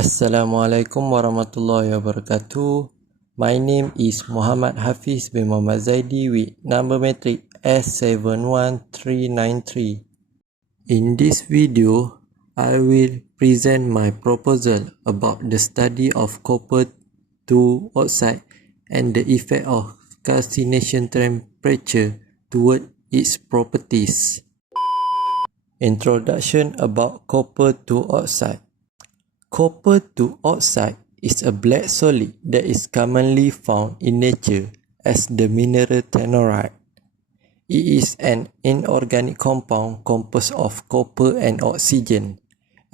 Assalamualaikum warahmatullahi wabarakatuh. My name is Muhammad Hafiz bin Muhammad Zaidi with number matric S71393. In this video, I will present my proposal about the study of copper 2 oxide and the effect of calcination temperature toward its properties. Introduction about copper 2 oxide. Copper 2 oxide is a black solid that is commonly found in nature as the mineral telluride. It is an inorganic compound composed of copper and oxygen,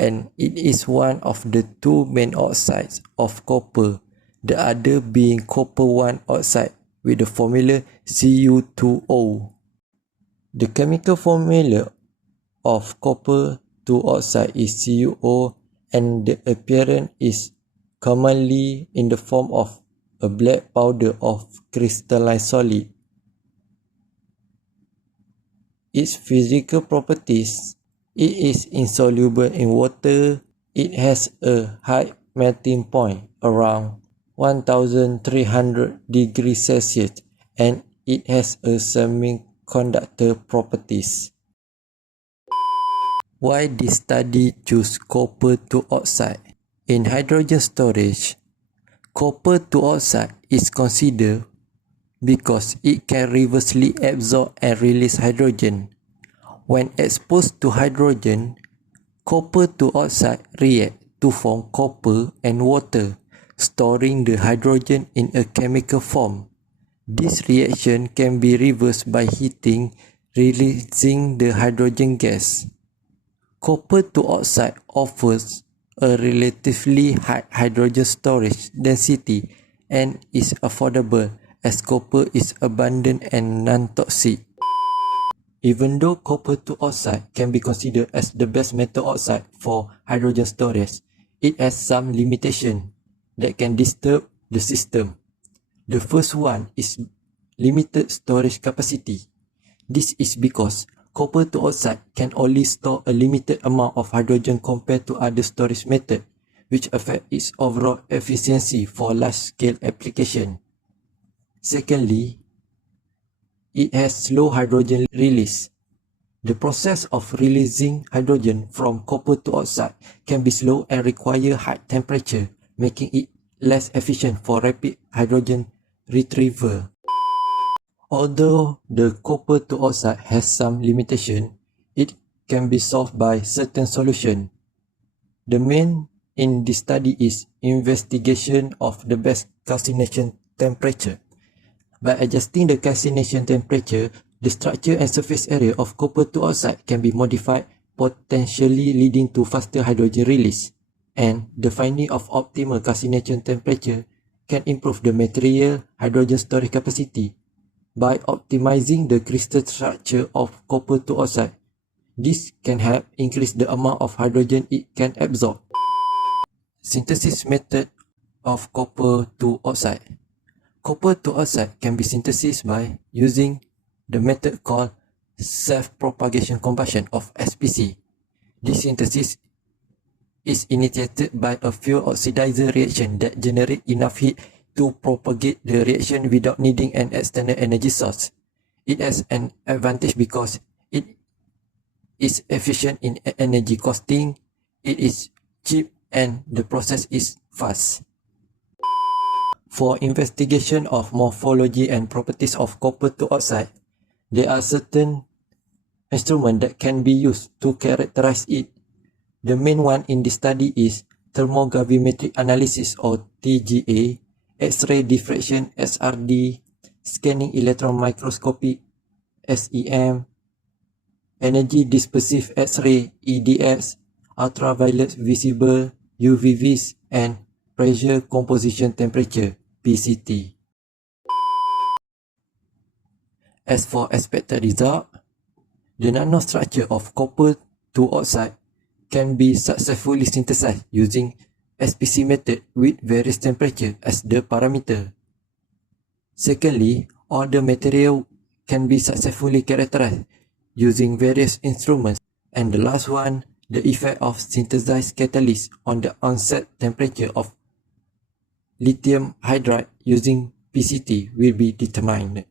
and it is one of the two main oxides of copper, the other being copper 1 oxide with the formula Cu2O. The chemical formula of copper 2 oxide is CuO, and the appearance is commonly in the form of a black powder of crystalline solid. Its physical properties: it is insoluble in water, it has a high melting point around 1300 degrees Celsius, and it has a semiconductor properties. Why this study choose copper 2 oxide? In hydrogen storage, copper 2 oxide is considered because it can reversibly absorb and release hydrogen. When exposed to hydrogen, copper 2 oxide reacts to form copper and water, storing the hydrogen in a chemical form. This reaction can be reversed by heating, releasing the hydrogen gas. Copper 2 oxide offers a relatively high hydrogen storage density and is affordable as copper is abundant and non-toxic. Even though copper 2 oxide can be considered as the best metal oxide for hydrogen storage, it has some limitations that can disturb the system. The first one is limited storage capacity. This is because copper 2 oxide can only store a limited amount of hydrogen compared to other storage methods, which affect its overall efficiency for large-scale application. Secondly, it has slow hydrogen release. The process of releasing hydrogen from copper 2 oxide can be slow and require high temperature, making it less efficient for rapid hydrogen retrieval. Although the copper 2 oxide has some limitation, it can be solved by certain solution. The main in this study is investigation of the best calcination temperature. By adjusting the calcination temperature, the structure and surface area of copper 2 oxide can be modified, potentially leading to faster hydrogen release. And the finding of optimal calcination temperature can improve the material hydrogen storage capacity. By optimizing the crystal structure of copper 2 oxide, this can help increase the amount of hydrogen it can absorb. Synthesis method of copper 2 oxide. Copper 2 oxide can be synthesized by using the method called self-propagation combustion of SPC. This synthesis is initiated by a fuel oxidizer reaction that generates enough heat to propagate the reaction without needing an external energy source. It has an advantage because it is efficient in energy costing, it is cheap, and the process is fast. For investigation of morphology and properties of copper 2 oxide, there are certain instruments that can be used to characterize it. The main one in this study is thermogravimetric analysis or TGA, X-ray diffraction SRD, scanning electron microscopy SEM, energy dispersive X-ray EDX, ultraviolet visible UVVs, and pressure composition temperature PCT. As for expected result, the nanostructure of copper 2 oxide can be successfully synthesized using SPC method with various temperature as the parameter. Secondly, all the material can be successfully characterized using various instruments. And the last one, the effect of synthesized catalyst on the onset temperature of lithium hydride using PCT will be determined.